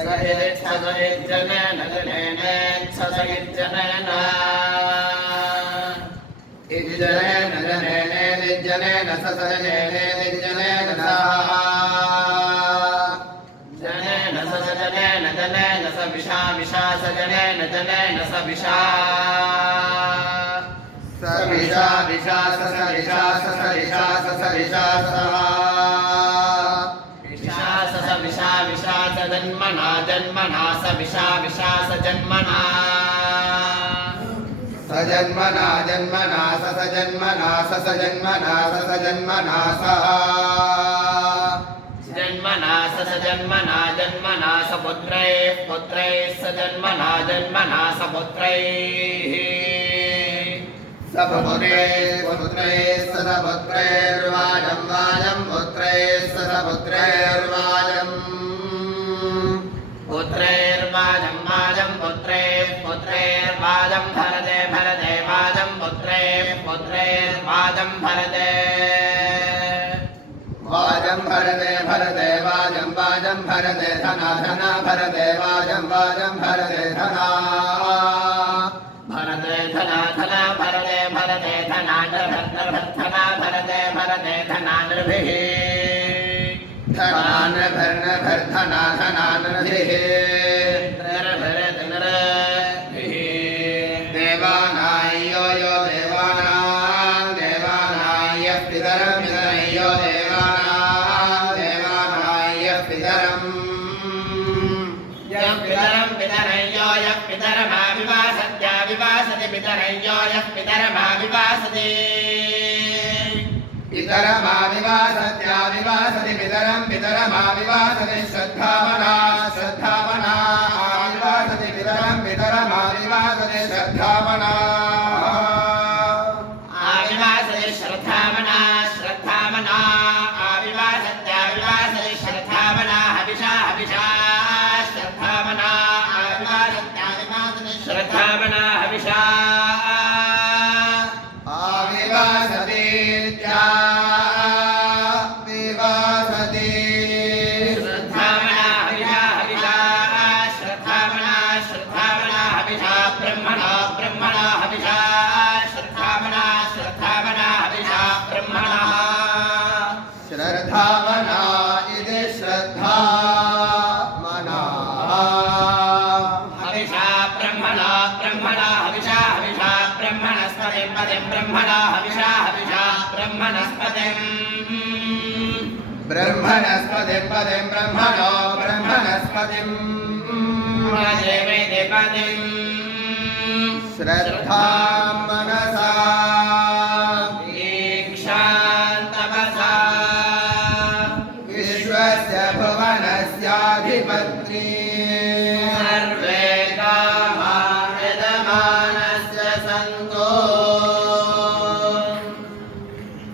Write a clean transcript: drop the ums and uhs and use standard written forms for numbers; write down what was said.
सगयज्जनेन जनेनेच्छसयज्जनेन इज्जनेन जनेनेनिज्जनेन ससजनेनेनिज्जनेन जनेन ससजनेन जनेन सविषा विषासजनेन जनेन सविषा सविषा विषास सविषास सविषास सविषास विषा विषास जन्मना जन्मना सविषा विषास जन्मना सजन्मना जन्मना सजन्मना सजन्मना सजन्मना जन्मना सजन्मना जन्मना सपुत्रैः पुत्रैः सजन्मना जन्मना सपुत्रैः सपुत्रैः पुत्रैः सपुत्रैर्वाजं वाजं पुत्रैः सपुत्रैर्वाजं पुत्रैर्वाजं वाजं पुत्रैः पुत्रैर्वाजं भरते भरते वाजं पुत्रैः पुत्रैर्वाजं भरते वाजं भरते भरते वाजं वाजं भरते धना धना भरते वाजं वाजं भरते धना भरते धना धना भरते भरते धना धना भरते भरते धनानृभिः धनानभर्नभर्धना धनानृभिः देवानायो यो देवानां देवानाय पितरं यो पितरमाविवासति पितरय्यो यः पितरमाविवासति पितरमाविवासत्याविवासति पितरं पितरमाविवासति श्रद्धावना श्रद्धावना आविवासति पितरं पितरमाविवासति श्रद्धावना आविवासति श्रद्धावना श्रद्धावना आविवासत्याविवासति श्रद्धावना हविषा हविषा श्रद्धावना श्रद्धावना हविषा आविवासति विवासति श्रद्धावना हविषा हविषा श्रद्धावना श्रद्धावना हविषा ब्रह्मणा ब्रह्मणा हविषा श्रद्धावना श्रद्धावना हविषा ब्रह्मणः श्रद्धावना इति श्रद्धा ब्रह्मणा हविषा हविषा ब्रह्मणस्पतिं ब्रह्मणस्पतिं पतिं ब्रह्मणो ब्रह्मणस्पतिं देवदेवपतिं श्रद्धां मनसा दीक्षान्तमसा विश्वस्य भुवनस्याधिपत्री